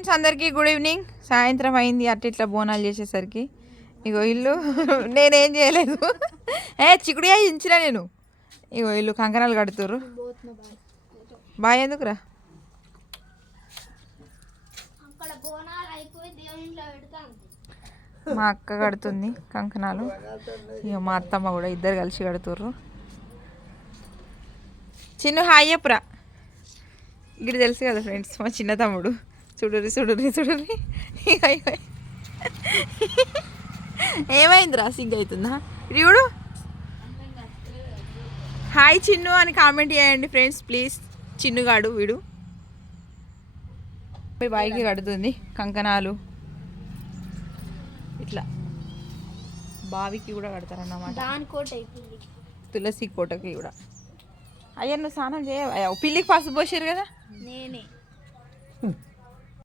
Friends అందరికీ good evening. సాయంత్రం అయింది అట్లా ఇట్లా బోనాలు చేసేసరికి. ఇగో ఇల్లు నేనేం చేయలేదు, చిక్కుడుగా ఇంచిన నేను. ఇగో ఇల్లు కంకణాలు కడుతుర్రు. బాయ్ ఎందుకురా? మా అక్క కడుతుంది కంకణాలు, ఇక మా అత్తమ్మ కూడా ఇద్దరు కలిసి కడుతుర్రు. చిన్న హాయ్ చెప్పురా. ఇక్కడ తెలుసు కదా ఫ్రెండ్స్, మా చిన్న తమ్ముడు. చూడుర్రి చూడుర్రి చూడుర్రి. ఏమైందిరా, సిగ్గు అవుతుందా? చూడు. హాయ్ చిన్ను అని కామెంట్ చేయండి ఫ్రెండ్స్ ప్లీజ్. చిన్నుగాడు వీడు. బాయికి కడుతుంది కంకణాలు. ఇట్లా బావికి కూడా కడతారన్నమాట, తులసి కోటకి కూడా. అయ్యా నువ్వు స్నానం చేయవా? పిల్లికి పసుపు పోసారు కదా. నేనే